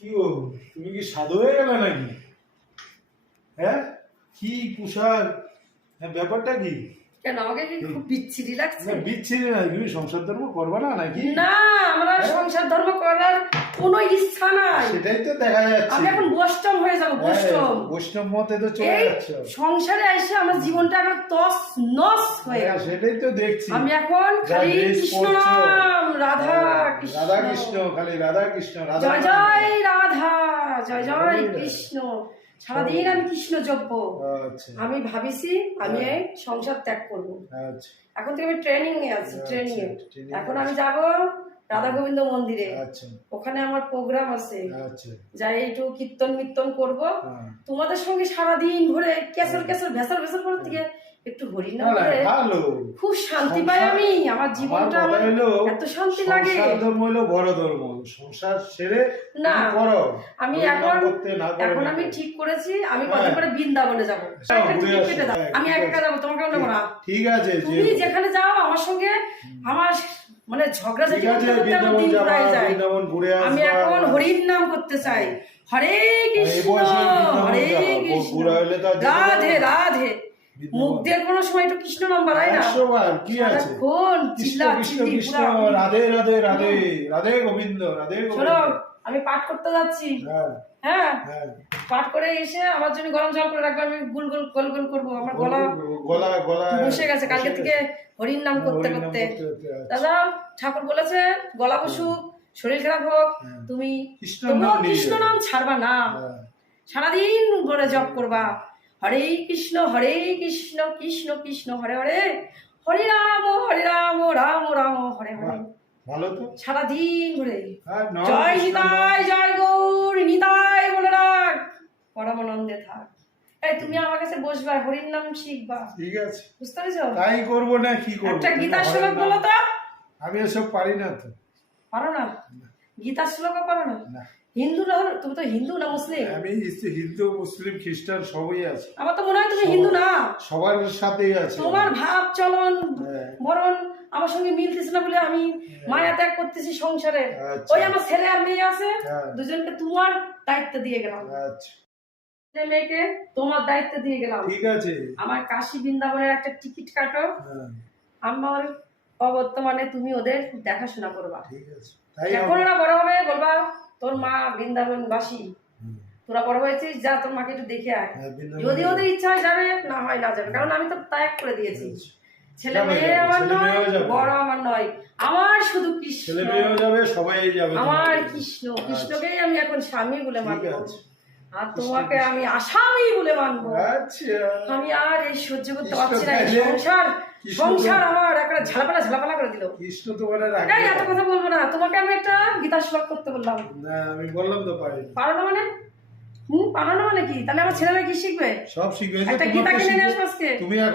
কি গো তুমি কি সাধু হয়ে গেলে নাকি? হ্যাঁ? কি কুষার হ্যাঁ ব্যাপারটা কি? কেন আমাকে কি খুব বিচ্ছিরি লাগছে? না, বিচ্ছিরি না তুমি সংসার ধর্ম করবা না নাকি? না আমরা সংসার ধর্ম করার কোনো ইচ্ছা নাই। সেটাই তো দেখা যাচ্ছে। আমি এখন বৈষ্ণব হয়ে যাব বৈষ্ণব হ্যাঁ, বৈষ্ণব। মতে তো চলে যাচ্ছে। সংসারে এসে আমার জীবনটা এখন তস নস হয়ে গেছে। গেল সেটাই তো দেখছি। আমি এখন খালি কৃষ্ণ নাম রাধা হ্যাঁ, কৃষ্ণ রাধা কৃষ্ণ। খালি রাধা কৃষ্ণ রাধা জয় জয় রাধা জয় জয়। কৃষ্ণ। সারাদিন আমি কৃষ্ণ জপ্য আচ্ছা। আমি ভাবিছি আমি হ্যাঁ। সংসার ত্যাগ করব। আচ্ছা। এখন থেকে আমি ট্রেনিং এ আছি আচ্ছা, ট্রেনিং এ। এখন আমি যাব রাধা গোবিন্দ মন্দিরে। আচ্ছা। ওখানে আমার প্রোগ্রাম আছে। আচ্ছা। যাই একটু কীর্তন মিত্তন করব। হ্যাঁ। তোমাদের সঙ্গে সারাদিন ঘুরে কেসর কেসর ভেসর ভেসর করার থেকে একটু না, ভালো। খুব শান্তি পাই আমি। আমার জীবনটা আমার এত শান্তি লাগে। ধর্ম হলো বড় ধর্ম। সংসার সেরে না, করো। আমি এখন এখন আমি ঠিক করেছি। আমি হ্যাঁ। কদিন করে বৃন্দাবনে যাব। হ্যাঁ, হ্যাঁ, আমি একা আছে। যাব তোমাকেও নেব না। ঠিক আছে তুমি যেখানে যাও আমার সঙ্গে আমার মানে ঝগড়া ঝাঁটি যাবা আমি এখন হরির নাম করতে চাই। হরে কৃষ্ণ হরে কৃষ্ণ। রাধে। রাধে। মুখ দিয়ে কোনো সময় একটু কৃষ্ণ নাম বাড়ায় না? কি আছে? কৃষ্ণ কৃষ্ণ কৃষ্ণ রাধে রাধে রাধে রাধে গোবিন্দ রাধে আমি পাঠ করতে যাচ্ছি। হ্যাঁ হ্যাঁ? হ্যাঁ। পাঠ করে এসে আমার জন্য গরম জল করে রাখব আমি গুল গুল গোল গোল করব। আমার গলা গলা গলা বসে গেছে? কালকে থেকে হরির নাম করতে করতে। আচ্ছা। দাদা ঠাকুর বলেছে গলা বসুক শরীর খারাপ হোক হ্যাঁ। তুমি কৃষ্ণ নাম ছাড়বা না। হ্যাঁ। সারাদিন ধরে জপ করবা। হরে কৃষ্ণ হরে কৃষ্ণ কৃষ্ণ কৃষ্ণ হরে হরে। হরে রাম হরে রাম রাম রাম হরে হরে। ভালো তো? সারাদিন ধরে হ্যাঁ, জয় নিতাই জয় গৌর নিতাই বলে রাখ পরমানন্দে থাক। এই তুমি আমার কাছে বসবা হরির নাম শিখবা। ঠিক আছে। বুঝতে পেরেছ? তাই করব না কি করব? একটা গীতার শ্লোক বলো তো। আমি এসব পারি না তো। পারো না? গীতার শ্লোকও পারো না। হিন্দু না তুমি তো হিন্দু না মুসলিম? আমি হিন্দু মুসলিম খ্রিস্টান সবই আছে। আমার তো মনে হয় তুমি হিন্দু না। সবার সাথেই আছে। তোমার ভাব চলন হ্যাঁ। বরণ আমার সঙ্গে মিলতেছে না বলে আমি মায়া ত্যাগ করতেছি সংসারে। আচ্ছা। ওই আমার ছেলে আর মেয়ে আছে হ্যাঁ। দুজনকে তোমার দায়িত্ব দিয়ে গেলাম। আচ্ছা। মেয়েকে তোমার দায়িত্ব দিয়ে গেলাম। ঠিক আছে। আমার কাশী বৃন্দাবনের একটা টিকিট কাটো। হ্যাঁ। আমার অবর্তমানে তুমি ওদের দেখাশোনা করবা। ঠিক আছে। হবে। ওরা বড় হবে বলবা মা বৃন্দাবন বাসী তোরা বড় হয়েছিস যা তোর মাকে একটু দেখে আয়। হ্যাঁ, যদি ওদের ইচ্ছা হয় যাবে না হয় না যাবে। কারণ আমি তো ত্যাগ করে দিয়েছি। ছেলে মেয়ে আমার নয় বড় আমার নয়। আমার শুধু কৃষ্ণ। ছেলে মেয়েও যাবে সবাই যাবে। আমার কৃষ্ণ। কৃষ্ণকেই আমি এখন স্বামী বলে মানব। আর তোমাকে আমি আসামি বলে মানবো। আচ্ছা। আমি আর এই সহ্য করতে পারছি না এই সংসার সংসার আমার একটা ঝালাপালা ঝালাপালা করে দিল। কৃষ্ণ তোমার এত কথা বলব না তোমাকে আমি একটা গীতা শ্লোক করতে বললাম। না আমি বললাম তো পারি পারো না মানে? হুম পারো না মানে কি? তাহলে আমার ছেলেরা কি শিখবে? সব শিখবে একটা গীতা কিনে নিয়ে আসব আজকে। তুমি